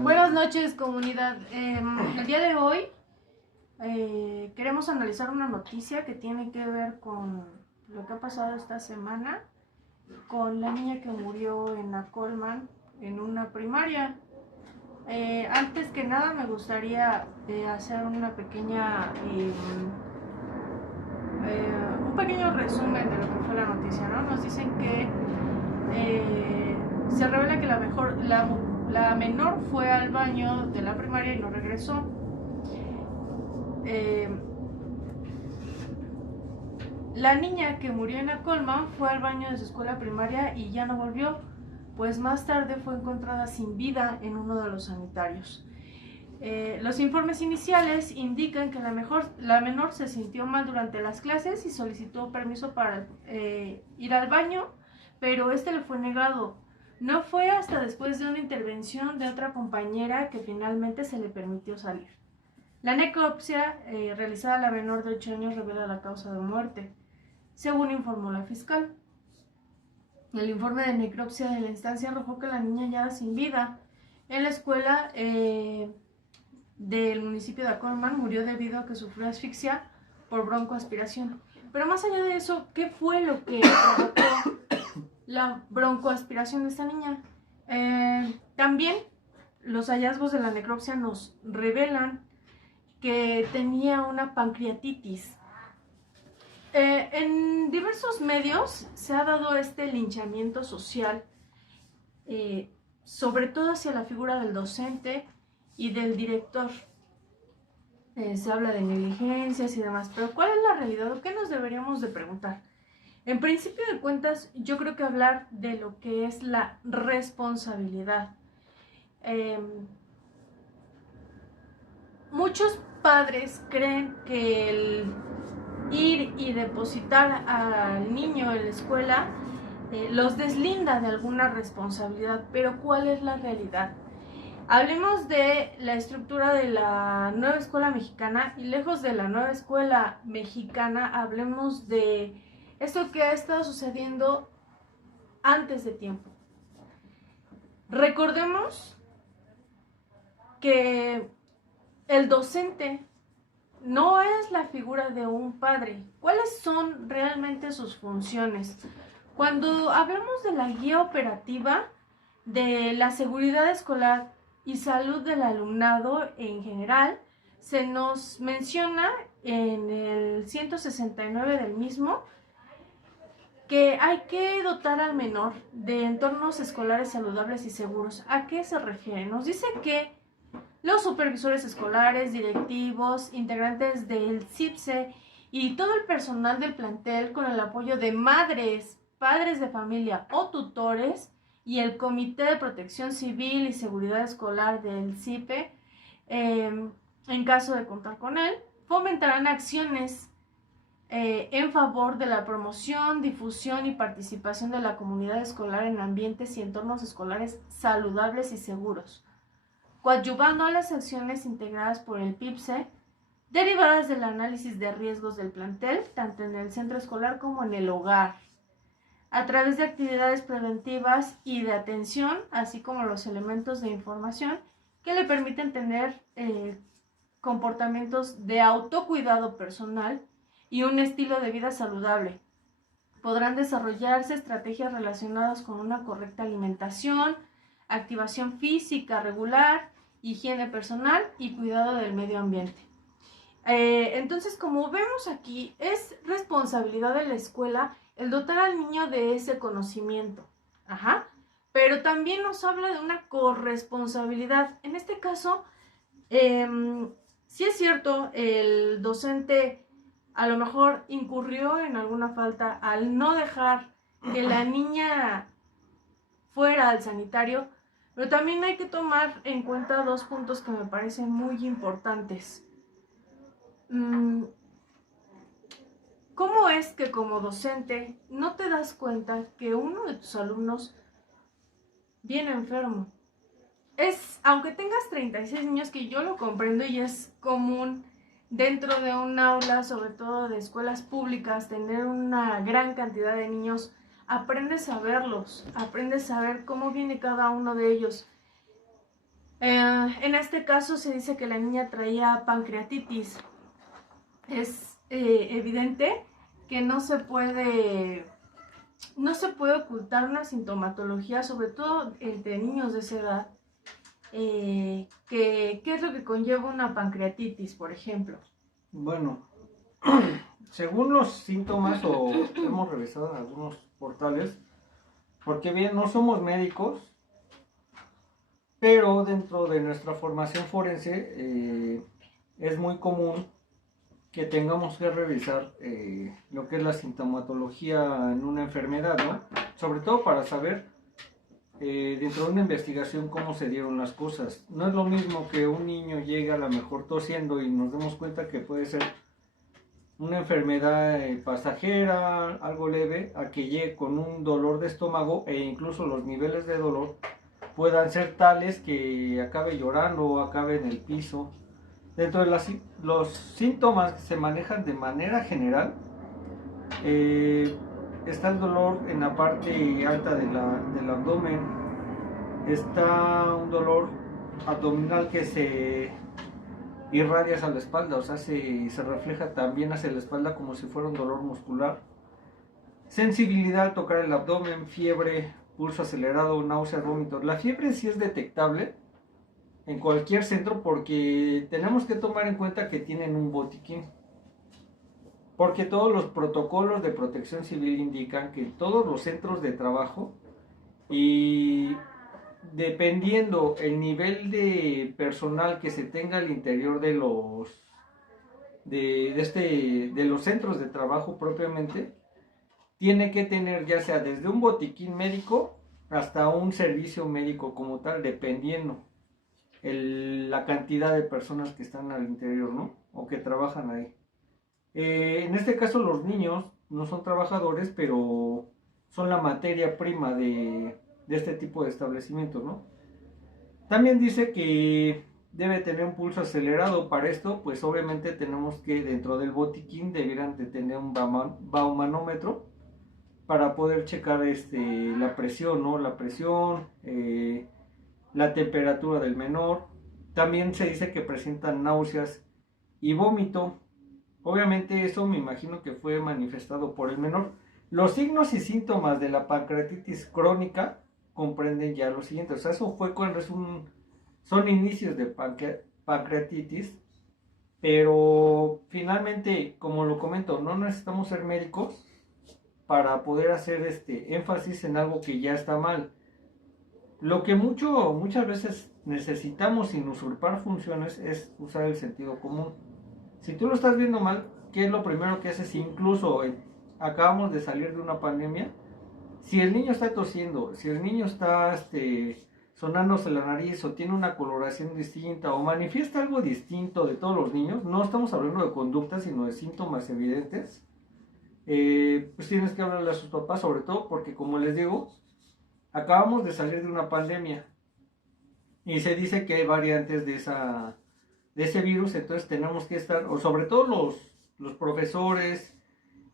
Buenas noches, comunidad. El día de hoy queremos analizar una noticia que tiene que ver con lo que ha pasado esta semana con la niña que murió en Acolman en una primaria. Antes que nada me gustaría hacer una pequeña un pequeño resumen de lo que fue la noticia, ¿no? Nos dicen que se revela que la menor fue al baño de la primaria y no regresó. La niña que murió en Acolman fue al baño de su escuela primaria y ya no volvió, pues más tarde fue encontrada sin vida en uno de los sanitarios. Los informes iniciales indican que la menor se sintió mal durante las clases y solicitó permiso para ir al baño, pero este le fue negado. No fue hasta después de una intervención de otra compañera que finalmente se le permitió salir. La necropsia realizada a la menor de 8 años revela la causa de muerte, según informó la fiscal. El informe de necropsia de la instancia arrojó que la niña ya sin vida en la escuela del municipio de Acolman murió debido a que sufrió asfixia por broncoaspiración. Pero más allá de eso, ¿qué fue lo que provocó la broncoaspiración de esta niña? También los hallazgos de la necropsia nos revelan que tenía una pancreatitis. En diversos medios se ha dado este linchamiento social, sobre todo hacia la figura del docente y del director. Se habla de negligencias y demás, pero ¿cuál es la realidad o qué nos deberíamos de preguntar? En principio de cuentas, yo creo que hablar de lo que es la responsabilidad. Muchos padres creen que el ir y depositar al niño en la escuela los deslinda de alguna responsabilidad, pero ¿cuál es la realidad? Hablemos de la estructura de la nueva escuela mexicana y lejos de la nueva escuela mexicana hablemos de esto que ha estado sucediendo antes de tiempo. Recordemos que el docente no es la figura de un padre. ¿Cuáles son realmente sus funciones? Cuando hablamos de la guía operativa de la seguridad escolar y salud del alumnado en general, se nos menciona en el 169 del mismo que hay que dotar al menor de entornos escolares saludables y seguros. ¿A qué se refiere? Nos dice que los supervisores escolares, directivos, integrantes del CIPSE y todo el personal del plantel, con el apoyo de madres, padres de familia o tutores y el Comité de Protección Civil y Seguridad Escolar del CIPE, en caso de contar con él, fomentarán acciones en favor de la promoción, difusión y participación de la comunidad escolar en ambientes y entornos escolares saludables y seguros, coadyuvando a las acciones integradas por el PIPSE, derivadas del análisis de riesgos del plantel, tanto en el centro escolar como en el hogar, a través de actividades preventivas y de atención, así como los elementos de información que le permiten tener comportamientos de autocuidado personal y un estilo de vida saludable. Podrán desarrollarse estrategias relacionadas con una correcta alimentación, activación física regular, higiene personal y cuidado del medio ambiente. Entonces, como vemos aquí, es responsabilidad de la escuela el dotar al niño de ese conocimiento. Pero también nos habla de una corresponsabilidad. En este caso, sí es cierto, el docente a lo mejor incurrió en alguna falta al no dejar que la niña fuera al sanitario, pero también hay que tomar en cuenta dos puntos que me parecen muy importantes. ¿Cómo es que como docente no te das cuenta que uno de tus alumnos viene enfermo? Aunque tengas 36 niños, que yo lo comprendo y es común dentro de un aula, sobre todo de escuelas públicas, tener una gran cantidad de niños, aprendes a verlos, aprendes a ver cómo viene cada uno de ellos. En este caso se dice que la niña traía pancreatitis. Es evidente que no se puede ocultar una sintomatología, sobre todo entre niños de esa edad. ¿Qué es lo que conlleva una pancreatitis, por ejemplo? Bueno, según los síntomas o hemos revisado en algunos portales, porque bien, no somos médicos, pero dentro de nuestra formación forense es muy común que tengamos que revisar lo que es la sintomatología en una enfermedad, ¿no? Sobre todo para saber dentro de una investigación cómo se dieron las cosas. No es lo mismo que un niño llegue a lo mejor tosiendo y nos demos cuenta que puede ser una enfermedad pasajera, algo leve, a que llegue con un dolor de estómago e incluso los niveles de dolor puedan ser tales que acabe llorando o acabe en el piso. Dentro de los síntomas que se manejan de manera general, está el dolor en la parte alta del abdomen, está un dolor abdominal que se irradia hacia la espalda, o sea, se refleja también hacia la espalda como si fuera un dolor muscular. Sensibilidad al tocar el abdomen, fiebre, pulso acelerado, náuseas, vómitos. La fiebre sí es detectable en cualquier centro porque tenemos que tomar en cuenta que tienen un botiquín. Porque todos los protocolos de protección civil indican que todos los centros de trabajo y dependiendo el nivel de personal que se tenga al interior de de los centros de trabajo propiamente, tiene que tener ya sea desde un botiquín médico hasta un servicio médico como tal, dependiendo la cantidad de personas que están al interior, ¿no? O que trabajan ahí. En este caso los niños no son trabajadores, pero son la materia prima de este tipo de establecimientos, ¿no? También dice que debe tener un pulso acelerado. Para esto, pues obviamente tenemos que dentro del botiquín debieran de tener un baumanómetro para poder checar la presión, ¿no? La presión, la temperatura del menor. También se dice que presentan náuseas y vómito. Obviamente eso me imagino que fue manifestado por el menor. Los signos y síntomas de la pancreatitis crónica comprenden ya lo siguiente. O sea, eso fue cuando son inicios de pancreatitis. Pero finalmente, como lo comento, no necesitamos ser médicos para poder hacer énfasis en algo que ya está mal. Lo que muchas veces necesitamos sin usurpar funciones es usar el sentido común. Si tú lo estás viendo mal, ¿qué es lo primero que haces? Incluso acabamos de salir de una pandemia. Si el niño está tosiendo, si el niño está sonándose la nariz o tiene una coloración distinta o manifiesta algo distinto de todos los niños, no estamos hablando de conductas, sino de síntomas evidentes, pues tienes que hablarle a sus papás, sobre todo porque, como les digo, acabamos de salir de una pandemia y se dice que hay variantes de ese virus, entonces tenemos que estar, o sobre todo los profesores,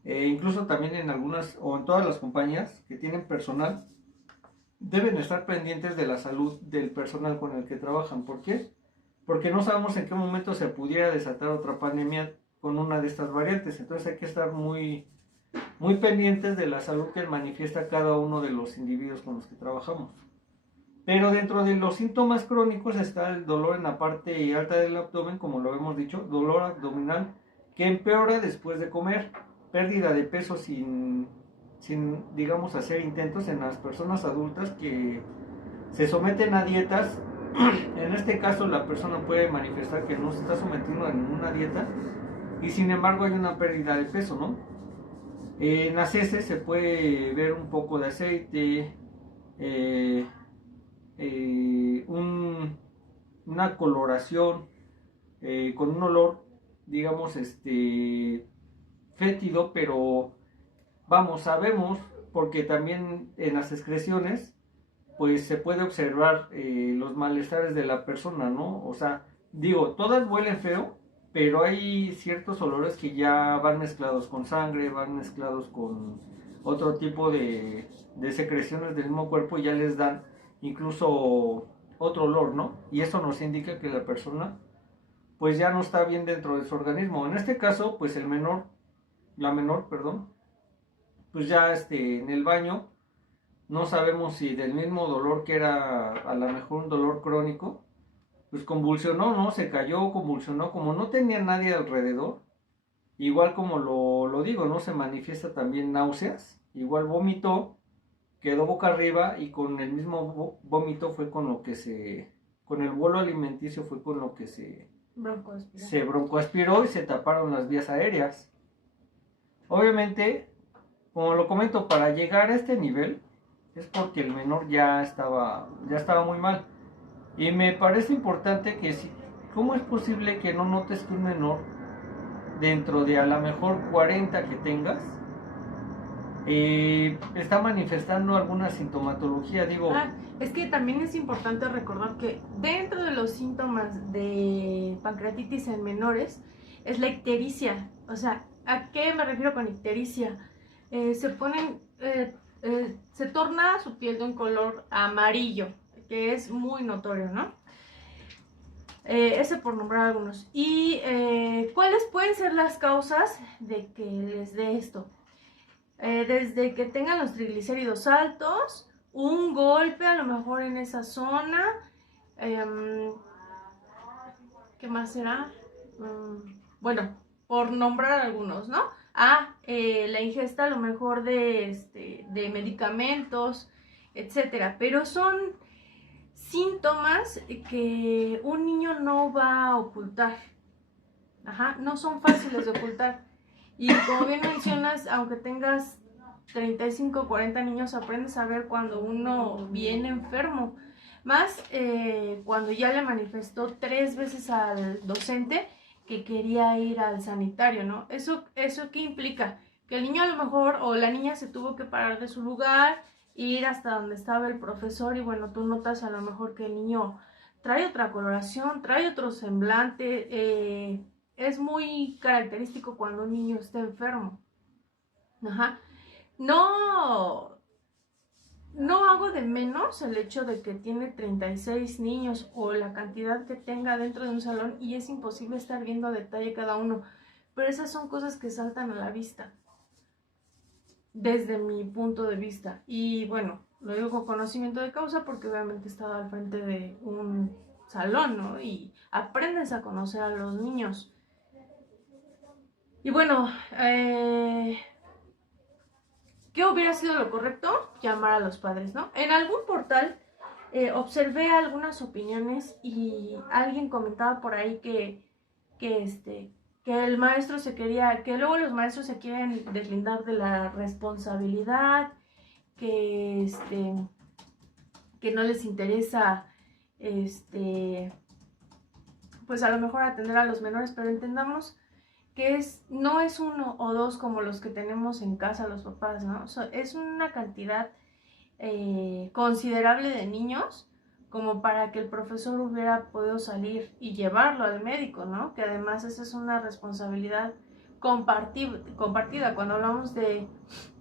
incluso también en algunas o en todas las compañías que tienen personal, deben estar pendientes de la salud del personal con el que trabajan. ¿Por qué? Porque no sabemos en qué momento se pudiera desatar otra pandemia con una de estas variantes, entonces hay que estar muy, muy pendientes de la salud que manifiesta cada uno de los individuos con los que trabajamos. Pero dentro de los síntomas crónicos está el dolor en la parte alta del abdomen, como lo hemos dicho, dolor abdominal que empeora después de comer, pérdida de peso sin digamos, hacer intentos en las personas adultas que se someten a dietas. En este caso la persona puede manifestar que no se está sometiendo a ninguna dieta y sin embargo hay una pérdida de peso, ¿no? En las heces se puede ver un poco de aceite, una coloración con un olor, digamos, fétido, pero vamos, sabemos, porque también en las excreciones, pues se puede observar los malestares de la persona, ¿no? O sea, digo, todas huelen feo, pero hay ciertos olores que ya van mezclados con sangre, van mezclados con otro tipo de secreciones del mismo cuerpo y ya les dan incluso otro olor, ¿no? Y eso nos indica que la persona pues ya no está bien dentro de su organismo. En este caso, pues la menor, perdón, pues ya en el baño, no sabemos si del mismo dolor que era a lo mejor un dolor crónico, pues convulsionó, ¿no? Se cayó, convulsionó, como no tenía nadie alrededor, igual como lo digo, ¿no? Se manifiesta también náuseas, igual vomitó, quedó boca arriba y con el mismo vómito fue con lo que con el bolo alimenticio fue con lo que se broncoaspiró y se taparon las vías aéreas. Obviamente, como lo comento, para llegar a este nivel es porque el menor ya estaba muy mal. Y me parece importante que ¿cómo es posible que no notes que un menor, dentro de a lo mejor 40 que tengas, está manifestando alguna sintomatología? Digo, es que también es importante recordar que dentro de los síntomas de pancreatitis en menores es la ictericia. O sea, ¿a qué me refiero con ictericia? Se torna su piel de un color amarillo, que es muy notorio, ¿no? Ese por nombrar algunos. ¿Y cuáles pueden ser las causas de que les dé esto? Desde que tengan los triglicéridos altos, un golpe a lo mejor en esa zona, ¿qué más será? Bueno, por nombrar algunos, ¿no? La ingesta a lo mejor de medicamentos, etcétera. Pero son síntomas que un niño no va a ocultar. No son fáciles de ocultar. Y como bien mencionas, aunque tengas 35, 40 niños, aprendes a ver cuando uno viene enfermo. Más cuando ya le manifestó 3 veces al docente que quería ir al sanitario, ¿no? ¿Eso qué implica? Que el niño a lo mejor o la niña se tuvo que parar de su lugar, ir hasta donde estaba el profesor y bueno, tú notas a lo mejor que el niño trae otra coloración, trae otro semblante. Es muy característico cuando un niño está enfermo. No hago de menos el hecho de que tiene 36 niños o la cantidad que tenga dentro de un salón y es imposible estar viendo a detalle cada uno. Pero esas son cosas que saltan a la vista, desde mi punto de vista. Y bueno, lo digo con conocimiento de causa porque obviamente he estado al frente de un salón, ¿no? Y aprendes a conocer a los niños. Y bueno, ¿qué hubiera sido lo correcto? Llamar a los padres, ¿no? En algún portal observé algunas opiniones y alguien comentaba por ahí que el maestro que luego los maestros se quieren deslindar de la responsabilidad, que no les interesa, pues a lo mejor atender a los menores, pero entendamos que no es uno o dos como los que tenemos en casa los papás, ¿no? Es una cantidad considerable de niños como para que el profesor hubiera podido salir y llevarlo al médico, ¿no? Que además esa es una responsabilidad compartida. Cuando hablamos de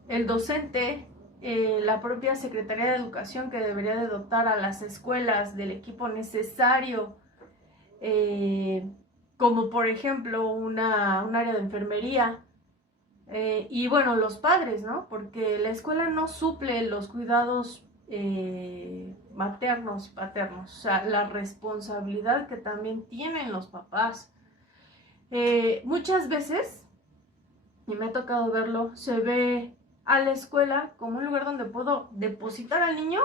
el docente, la propia Secretaría de Educación que debería de dotar a las escuelas del equipo necesario, como por ejemplo un área de enfermería, y bueno, los padres, ¿no? Porque la escuela no suple los cuidados maternos y paternos, o sea, la responsabilidad que también tienen los papás. Muchas veces, y me ha tocado verlo, se ve a la escuela como un lugar donde puedo depositar al niño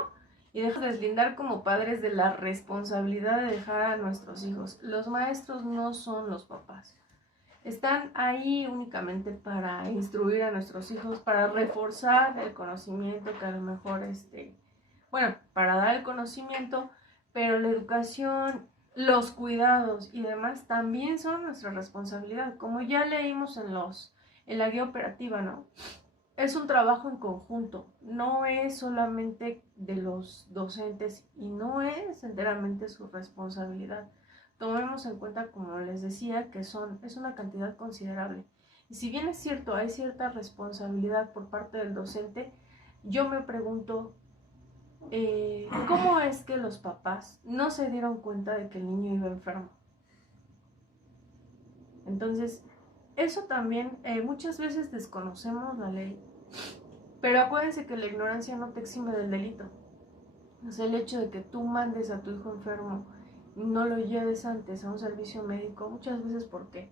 y dejar de deslindar como padres de la responsabilidad de dejar a nuestros hijos. Los maestros no son los papás. Están ahí únicamente para instruir a nuestros hijos, para reforzar el conocimiento que a lo mejor, para dar el conocimiento, pero la educación, los cuidados y demás también son nuestra responsabilidad. Como ya leímos en la guía operativa, ¿no? Es un trabajo en conjunto, no es solamente de los docentes y no es enteramente su responsabilidad. Tomemos en cuenta, como les decía, que es una cantidad considerable. Y si bien es cierto, hay cierta responsabilidad por parte del docente, yo me pregunto, ¿cómo es que los papás no se dieron cuenta de que el niño iba enfermo? Entonces, eso también, muchas veces desconocemos la ley, pero acuérdense que la ignorancia no te exime del delito. O sea, el hecho de que tú mandes a tu hijo enfermo y no lo lleves antes a un servicio médico, muchas veces porque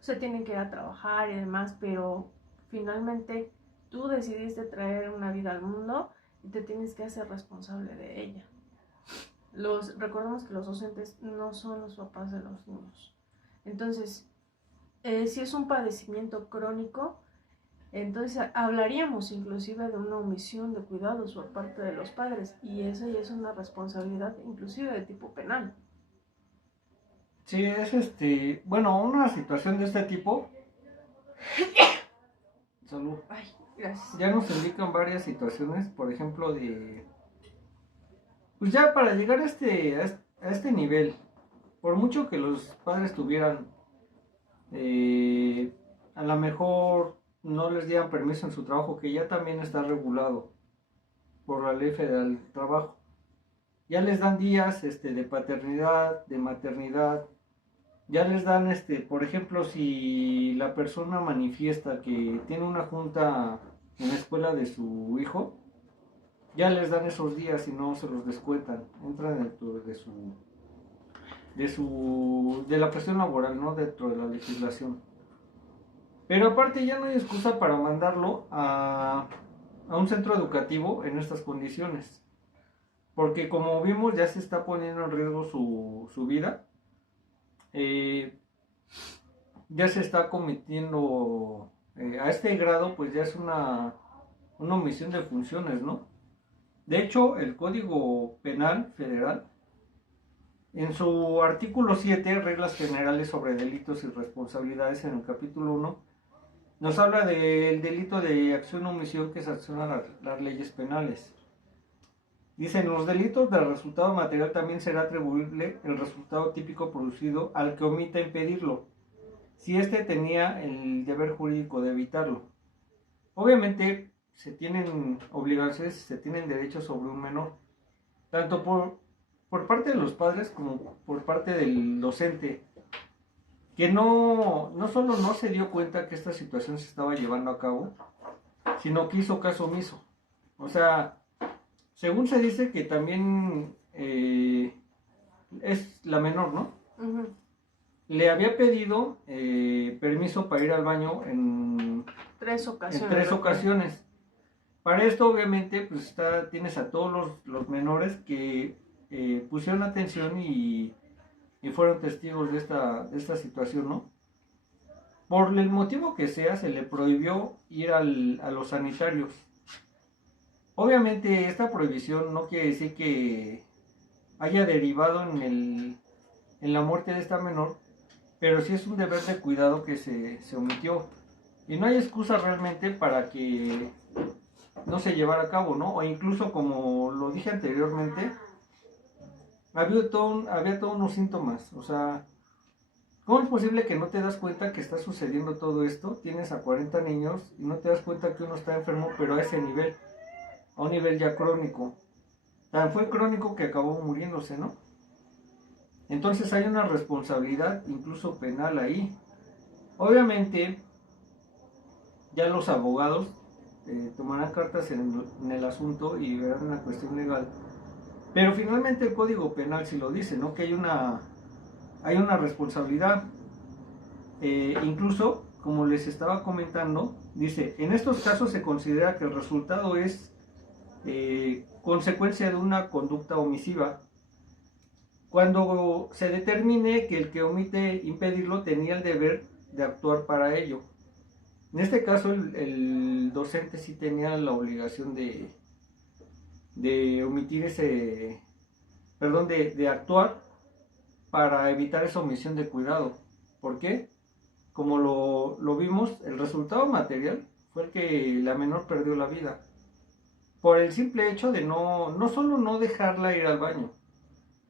se tienen que ir a trabajar y demás, pero finalmente tú decidiste traer una vida al mundo y te tienes que hacer responsable de ella. Recordemos que los docentes no son los papás de los niños. Entonces, si es un padecimiento crónico, entonces hablaríamos inclusive de una omisión de cuidados por parte de los padres, y eso ya es una responsabilidad inclusive de tipo penal. Sí, es bueno, una situación de este tipo, salud, Ay, gracias. ya nos indican varias situaciones, por ejemplo, pues ya para llegar a este nivel, por mucho que los padres tuvieran, a lo mejor no les dieran permiso en su trabajo, que ya también está regulado por la Ley Federal del Trabajo. Ya les dan días de paternidad, de maternidad, ya les dan, por ejemplo, si la persona manifiesta que tiene una junta en la escuela de su hijo, ya les dan esos días y no se los descuentan, entran dentro de la presión laboral, ¿no? Dentro de la legislación. Pero aparte ya no hay excusa para mandarlo a un centro educativo en estas condiciones. Porque como vimos ya se está poniendo en riesgo su vida. Ya se está cometiendo a este grado, pues ya es una omisión de funciones, ¿no? De hecho, el Código Penal Federal, en su artículo 7, Reglas Generales sobre Delitos y Responsabilidades, en el capítulo 1, nos habla del delito de acción o omisión que sanciona las leyes penales. Dicen, los delitos del resultado material también será atribuible el resultado típico producido al que omita impedirlo, si éste tenía el deber jurídico de evitarlo. Obviamente se tienen obligaciones, se tienen derechos sobre un menor, tanto por parte de los padres como por parte del docente, que no solo no se dio cuenta que esta situación se estaba llevando a cabo, sino que hizo caso omiso. O sea, según se dice que también es la menor, ¿no? Uh-huh. Le había pedido permiso para ir al baño en 3 ocasiones. En 3 ocasiones. Para esto, obviamente, pues tienes a todos los menores que pusieron atención y fueron testigos de esta situación, ¿no? Por el motivo que sea, se le prohibió ir a los sanitarios. Obviamente, esta prohibición no quiere decir que haya derivado en la muerte de esta menor, pero sí es un deber de cuidado que se omitió. Y no hay excusa realmente para que no se llevara a cabo, ¿no? O incluso, como lo dije anteriormente, había todos unos síntomas. O sea, ¿cómo es posible que no te das cuenta que está sucediendo todo esto? Tienes a 40 niños y no te das cuenta que uno está enfermo, pero a ese nivel, a un nivel ya crónico. Tan fue crónico que acabó muriéndose, ¿no? Entonces hay una responsabilidad incluso penal ahí. Obviamente, ya los abogados tomarán cartas en el asunto y verán una cuestión legal. Pero finalmente el Código Penal sí lo dice, ¿no? Que hay una responsabilidad. Incluso, como les estaba comentando, dice, en estos casos se considera que el resultado es consecuencia de una conducta omisiva, cuando se determine que el que omite impedirlo tenía el deber de actuar para ello. En este caso, el docente sí tenía la obligación de omitir de actuar para evitar esa omisión de cuidado. ¿Por qué? Como lo vimos, el resultado material fue el que la menor perdió la vida. Por el simple hecho de no solo no dejarla ir al baño,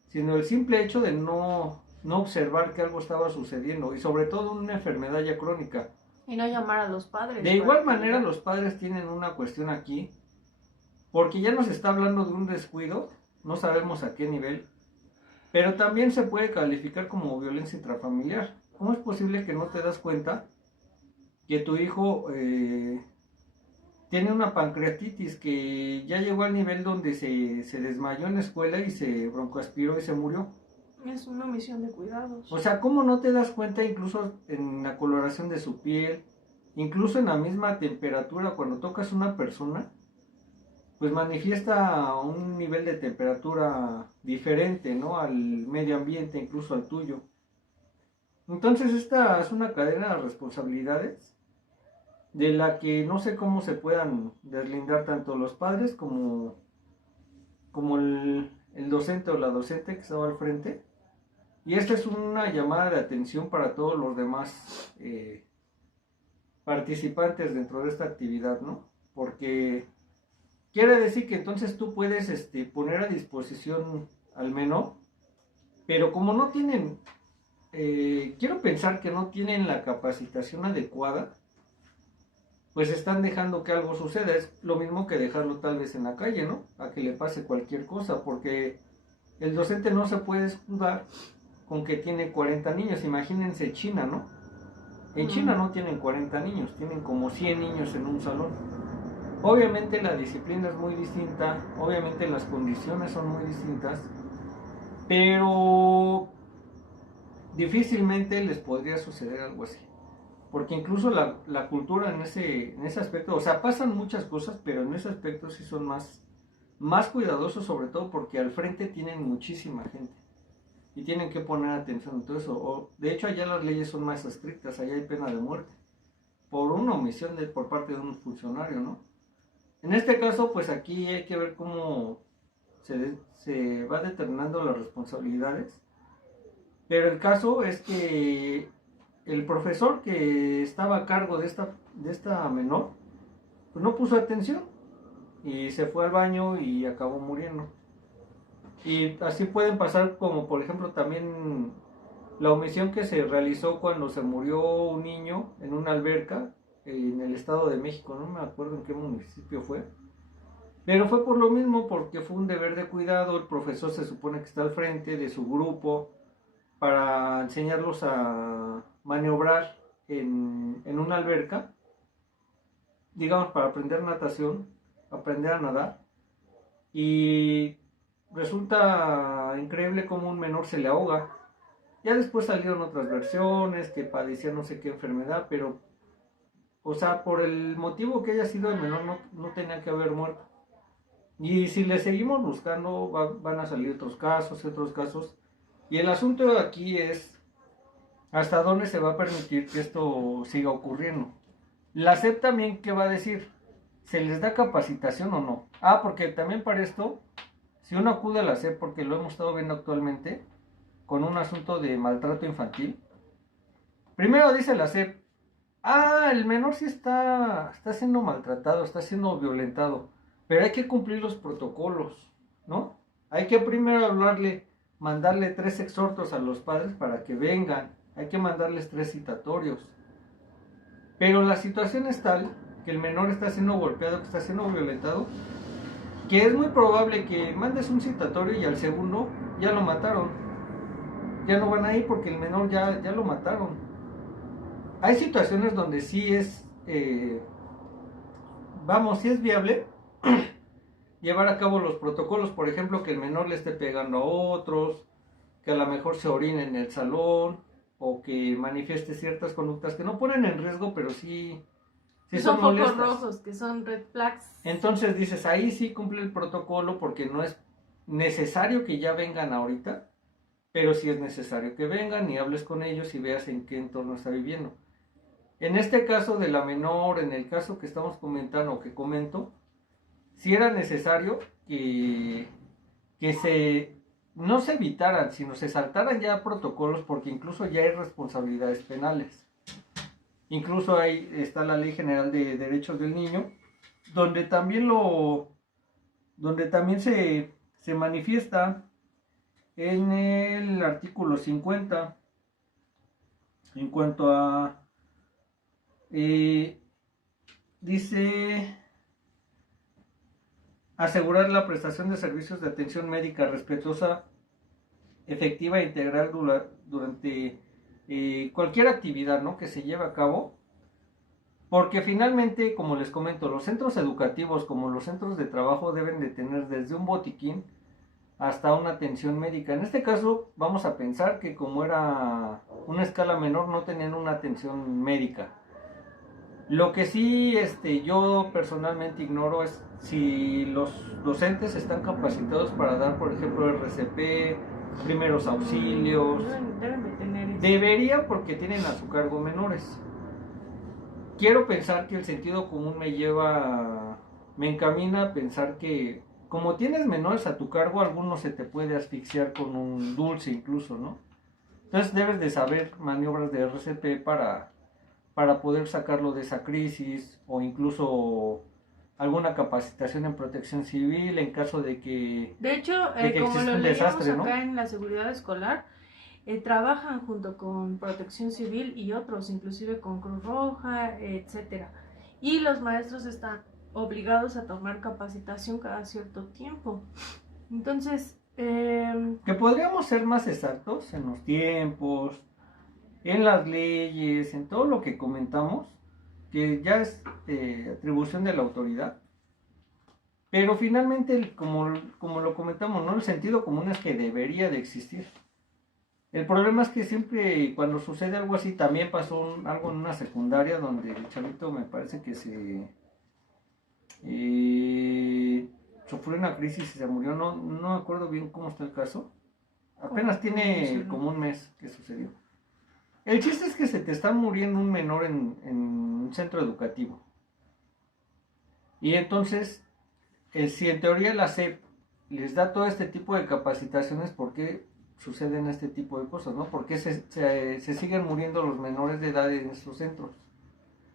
sino el simple hecho de no observar que algo estaba sucediendo, y sobre todo una enfermedad ya crónica. Y no llamar a los padres. De igual manera, los padres tienen una cuestión aquí, porque ya nos está hablando de un descuido, no sabemos a qué nivel, pero también se puede calificar como violencia intrafamiliar. ¿Cómo es posible que no te das cuenta que tu hijo tiene una pancreatitis, que ya llegó al nivel donde se desmayó en la escuela y se broncoaspiró y se murió? Es una omisión de cuidados. O sea, ¿cómo no te das cuenta incluso en la coloración de su piel, incluso en la misma temperatura cuando tocas a una persona? Pues manifiesta un nivel de temperatura diferente, ¿no? Al medio ambiente, incluso al tuyo. Entonces esta es una cadena de responsabilidades de la que no sé cómo se puedan deslindar tanto los padres como el docente o la docente que estaba al frente. Y esta es una llamada de atención para todos los demás participantes dentro de esta actividad, ¿no? Porque quiere decir que entonces tú puedes poner a disposición al menor, pero como no tienen, quiero pensar que no tienen la capacitación adecuada, pues están dejando que algo suceda. Es lo mismo que dejarlo tal vez en la calle, ¿no? A que le pase cualquier cosa, porque el docente no se puede escudar con que tiene 40 niños. Imagínense China, ¿no? En China no tienen 40 niños, tienen como 100 niños en un salón. Obviamente la disciplina es muy distinta, obviamente las condiciones son muy distintas, pero difícilmente les podría suceder algo así. Porque incluso la cultura en ese aspecto, o sea, pasan muchas cosas, pero en ese aspecto sí son más cuidadosos, sobre todo porque al frente tienen muchísima gente y tienen que poner atención en todo eso. De hecho, allá las leyes son más estrictas, allá hay pena de muerte por una omisión por parte de un funcionario, ¿no? En este caso, pues aquí hay que ver cómo se va determinando las responsabilidades, pero el caso es que el profesor que estaba a cargo de esta menor, pues no puso atención y se fue al baño y acabó muriendo. Y así pueden pasar, como por ejemplo también la omisión que se realizó cuando se murió un niño en una alberca en el Estado de México, no me acuerdo en qué municipio fue, pero fue por lo mismo, porque fue un deber de cuidado. El profesor se supone que está al frente de su grupo para enseñarlos a maniobrar en una alberca, digamos, para aprender natación, aprender a nadar. Y resulta increíble cómo un menor se le ahoga. Ya después salieron otras versiones, que padecía no sé qué enfermedad, pero, o sea, por el motivo que haya sido, el menor no tenía que haber muerto. Y si le seguimos buscando, van a salir otros casos, otros casos. Y el asunto aquí es hasta dónde se va a permitir que esto siga ocurriendo. La SEP también, ¿qué va a decir? ¿Se les da capacitación o no? Porque también para esto, si uno acude a la SEP, porque lo hemos estado viendo actualmente, con un asunto de maltrato infantil, primero dice la SEP, el menor sí está siendo maltratado, está siendo violentado, pero hay que cumplir los protocolos, ¿no? Hay que primero mandarle 3 exhortos a los padres para que vengan, hay que mandarles 3 citatorios. Pero la situación es tal que el menor está siendo golpeado, que está siendo violentado, que es muy probable que mandes un citatorio y al segundo ya lo mataron. Ya no van a ir porque el menor ya lo mataron. Hay situaciones donde sí es, sí es viable llevar a cabo los protocolos. Por ejemplo, que el menor le esté pegando a otros, que a lo mejor se orine en el salón, o que manifieste ciertas conductas que no ponen en riesgo, pero sí son focos molestas. rojos, que son red flags. Entonces dices, ahí sí cumple el protocolo, porque no es necesario que ya vengan ahorita, pero sí es necesario que vengan y hables con ellos y veas en qué entorno está viviendo. En este caso de la menor, en el caso que estamos comentando, que comento, sí era necesario que no se evitaran, sino se saltaran ya protocolos, porque incluso ya hay responsabilidades penales. Incluso ahí está la Ley General de Derechos del Niño, donde también se manifiesta en el artículo 50 en cuanto a dice asegurar la prestación de servicios de atención médica respetuosa, efectiva e integral durante cualquier actividad, ¿no?, que se lleve a cabo, porque finalmente, como les comento, los centros educativos como los centros de trabajo deben de tener desde un botiquín hasta una atención médica. En este caso vamos a pensar que como era una escala menor no tenían una atención médica. Lo que sí yo personalmente ignoro es si los docentes están capacitados para dar, por ejemplo, RCP, primeros auxilios. Deben de tener eso. Debería, porque tienen a su cargo menores. Quiero pensar que el sentido común me encamina a pensar que como tienes menores a tu cargo, algunos se te puede asfixiar con un dulce incluso, ¿no? Entonces debes de saber maniobras de RCP para poder sacarlo de esa crisis, o incluso alguna capacitación en protección civil en caso de que De hecho, de que como exista lo un leíamos desastre, ¿no? acá en la seguridad escolar, trabajan junto con Protección Civil y otros, inclusive con Cruz Roja, etcétera. Y los maestros están obligados a tomar capacitación cada cierto tiempo. Entonces, Que podríamos ser más exactos en los tiempos, en las leyes, en todo lo que comentamos, que ya es atribución de la autoridad. Pero finalmente, como lo comentamos, ¿no?, el sentido común es que debería de existir. El problema es que siempre cuando sucede algo así, también pasó algo en una secundaria donde el chavito me parece que sufrió una crisis y se murió. No me acuerdo bien cómo está el caso. Apenas tiene como un mes que sucedió. El chiste es que se te está muriendo un menor en un centro educativo. Y entonces, si en teoría la SEP les da todo este tipo de capacitaciones, ¿por qué suceden este tipo de cosas, ¿no? ¿Por qué se siguen muriendo los menores de edad en estos centros?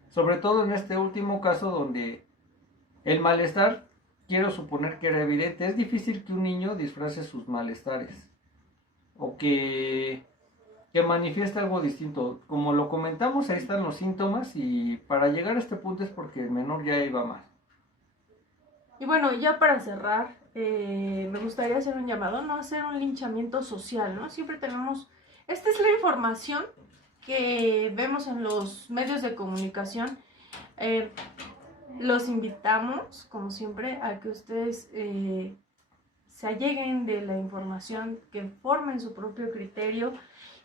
Sobre todo en este último caso donde el malestar, quiero suponer que era evidente. Es difícil que un niño disfrace sus malestares o que manifieste algo distinto. Como lo comentamos, ahí están los síntomas, y para llegar a este punto es porque el menor ya iba mal. y bueno, ya para cerrar, me gustaría hacer un llamado, no hacer un linchamiento social, ¿no? Siempre tenemos, esta es la información que vemos en los medios de comunicación. Los invitamos, como siempre, a que ustedes se alleguen de la información, que formen su propio criterio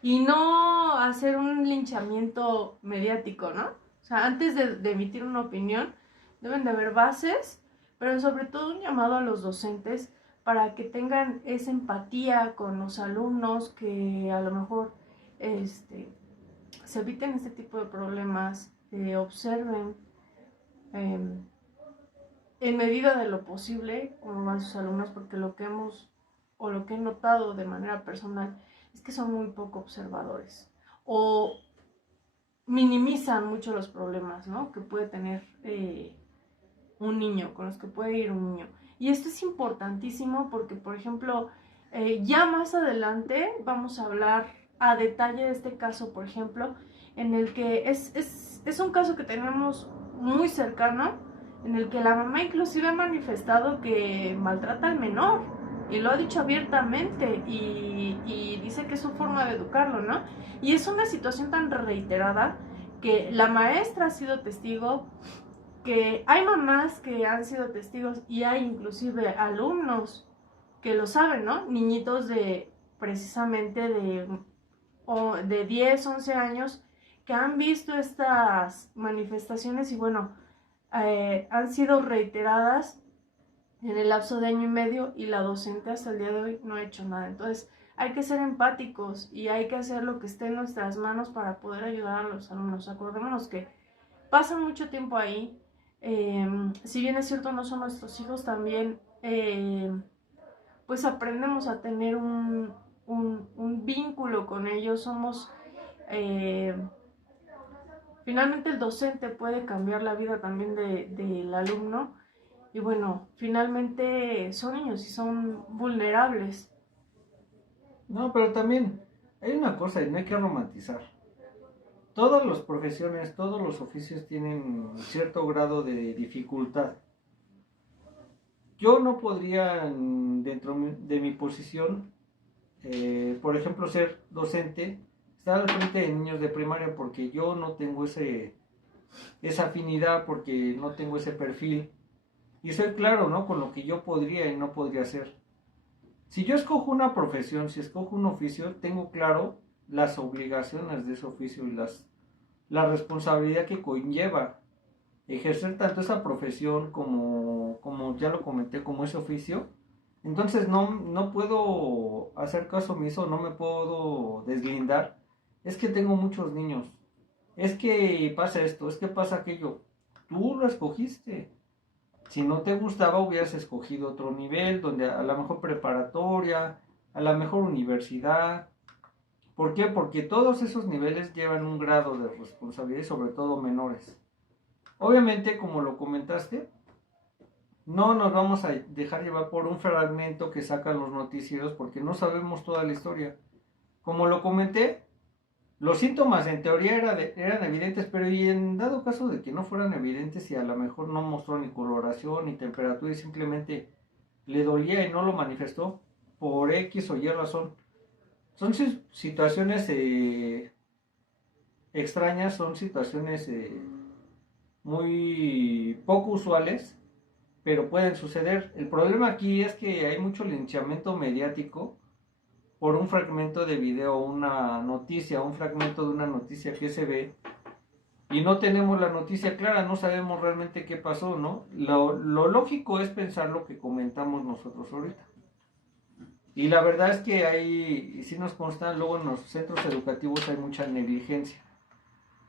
y no hacer un linchamiento mediático, ¿no? O sea, antes de emitir una opinión, deben de haber bases, pero sobre todo un llamado a los docentes para que tengan esa empatía con los alumnos, que a lo mejor se eviten este tipo de problemas, observen en medida de lo posible cómo van sus alumnos, porque lo que he notado de manera personal es que son muy poco observadores o minimizan mucho los problemas, ¿no?, que puede tener un niño, con los que puede ir un niño. Y esto es importantísimo porque, por ejemplo, ya más adelante vamos a hablar a detalle de este caso, por ejemplo, en el que es un caso que tenemos muy cercano, en el que la mamá inclusive ha manifestado que maltrata al menor, y lo ha dicho abiertamente, y dice que es su forma de educarlo, ¿no? Y es una situación tan reiterada que la maestra ha sido testigo, que hay mamás que han sido testigos, y hay inclusive alumnos que lo saben, ¿no? Niñitos de precisamente de 10, 11 años que han visto estas manifestaciones, y bueno, han sido reiteradas en el lapso de año y medio, y la docente hasta el día de hoy no ha hecho nada. Entonces hay que ser empáticos y hay que hacer lo que esté en nuestras manos para poder ayudar a los alumnos. Acordémonos que pasan mucho tiempo ahí. Si bien es cierto no son nuestros hijos, también pues aprendemos a tener un vínculo con ellos. Finalmente el docente puede cambiar la vida también del alumno, y bueno, finalmente son niños y son vulnerables. No, pero también hay una cosa y no hay que romantizar. Todas las profesiones, todos los oficios tienen cierto grado de dificultad. yo no podría, dentro de mi posición, por ejemplo, ser docente, estar al frente de niños de primaria, porque yo no tengo esa afinidad, porque no tengo ese perfil. Y soy claro, ¿no? Con lo que yo podría y no podría hacer. Si yo escojo una profesión, si escojo un oficio, tengo claro las obligaciones de ese oficio y la responsabilidad que conlleva ejercer tanto esa profesión como ya lo comenté, como ese oficio. Entonces no puedo hacer caso omiso, no me puedo deslindar. Es que tengo muchos niños. Es que pasa esto, es que pasa aquello. Tú lo escogiste. Si no te gustaba, hubieras escogido otro nivel, donde a lo mejor preparatoria, a lo mejor universidad. ¿Por qué? Porque todos esos niveles llevan un grado de responsabilidad y sobre todo menores. Obviamente, como lo comentaste, no nos vamos a dejar llevar por un fragmento que sacan los noticieros porque no sabemos toda la historia. Como lo comenté, los síntomas en teoría eran evidentes, pero y en dado caso de que no fueran evidentes y a lo mejor no mostró ni coloración ni temperatura y simplemente le dolía y no lo manifestó por X o Y razón. Son situaciones extrañas, son situaciones muy poco usuales, pero pueden suceder. El problema aquí es que hay mucho linchamiento mediático por un fragmento de video, una noticia, un fragmento de una noticia que se ve y no tenemos la noticia clara, no sabemos realmente qué pasó, ¿no? Lo lógico es pensar lo que comentamos nosotros ahorita. Y la verdad es que hay, si nos consta, luego en los centros educativos hay mucha negligencia.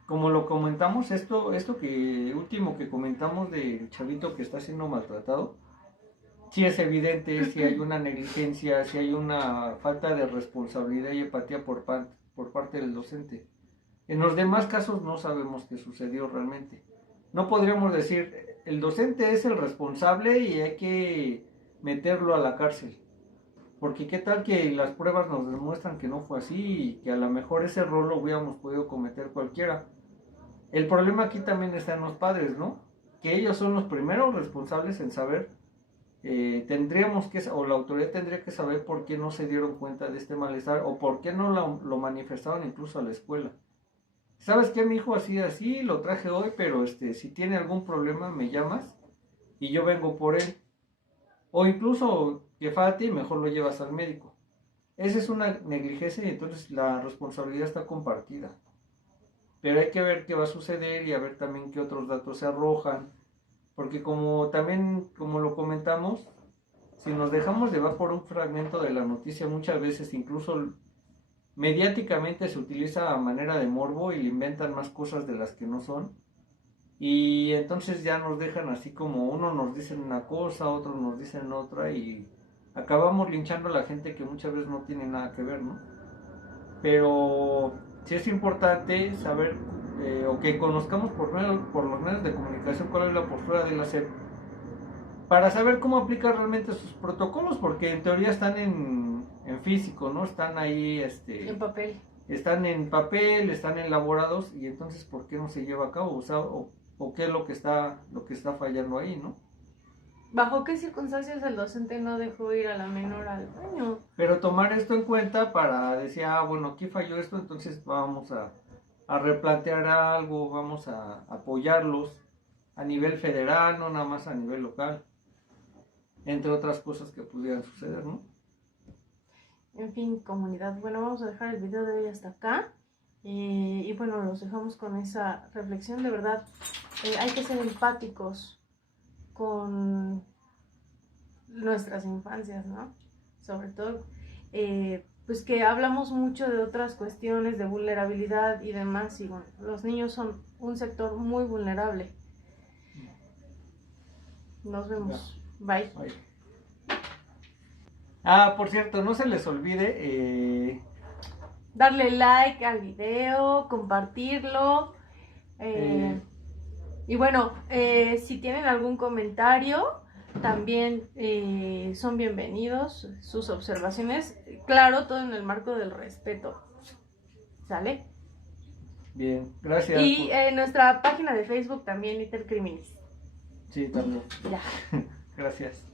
Como lo comentamos, esto que último que comentamos del chavito que está siendo maltratado, sí es evidente si hay una negligencia, si hay una falta de responsabilidad y empatía por parte del docente. En los demás casos no sabemos qué sucedió realmente. No podríamos decir, el docente es el responsable y hay que meterlo a la cárcel. Porque qué tal que las pruebas nos demuestran que no fue así y que a lo mejor ese error lo hubiéramos podido cometer cualquiera. El problema aquí también está en los padres, ¿no? Que ellos son los primeros responsables en saber, o la autoridad tendría que saber por qué no se dieron cuenta de este malestar o por qué no lo manifestaron incluso a la escuela. ¿Sabes qué, mi hijo? Así, lo traje hoy, pero si tiene algún problema me llamas y yo vengo por él. O incluso que falte y mejor lo llevas al médico. Esa es una negligencia y entonces la responsabilidad está compartida. Pero hay que ver qué va a suceder y a ver también qué otros datos se arrojan. Porque como lo comentamos, si nos dejamos llevar por un fragmento de la noticia, muchas veces incluso mediáticamente se utiliza a manera de morbo y le inventan más cosas de las que no son. Y entonces ya nos dejan así como uno nos dicen una cosa, otros nos dicen otra y acabamos linchando a la gente que muchas veces no tiene nada que ver, ¿no? Pero sí es importante saber o que conozcamos por los medios de comunicación cuál es la postura de la SEP para saber cómo aplica realmente sus protocolos, porque en teoría están en físico, ¿no? Están ahí, En papel. Están en papel, están elaborados y entonces ¿por qué no se lleva a cabo? O qué es lo que está fallando ahí, ¿no? ¿Bajo qué circunstancias el docente no dejó ir a la menor al baño? Pero tomar esto en cuenta para decir, bueno, aquí falló esto, entonces vamos a replantear algo, vamos a apoyarlos a nivel federal, no nada más a nivel local, entre otras cosas que pudieran suceder, ¿no? En fin, comunidad. Bueno, vamos a dejar el video de hoy hasta acá. Y bueno, los dejamos con esa reflexión. De verdad, hay que ser empáticos con nuestras infancias, ¿no? Sobre todo, pues que hablamos mucho de otras cuestiones de vulnerabilidad y demás. Y bueno, los niños son un sector muy vulnerable. Nos vemos. Bye. Bye. Por cierto, no se les olvide darle like al video, compartirlo. Y bueno, si tienen algún comentario, también son bienvenidos sus observaciones. Claro, todo en el marco del respeto. ¿Sale? Bien, gracias. Y nuestra página de Facebook también, Iter Criminis. Sí, también. Ya. Gracias.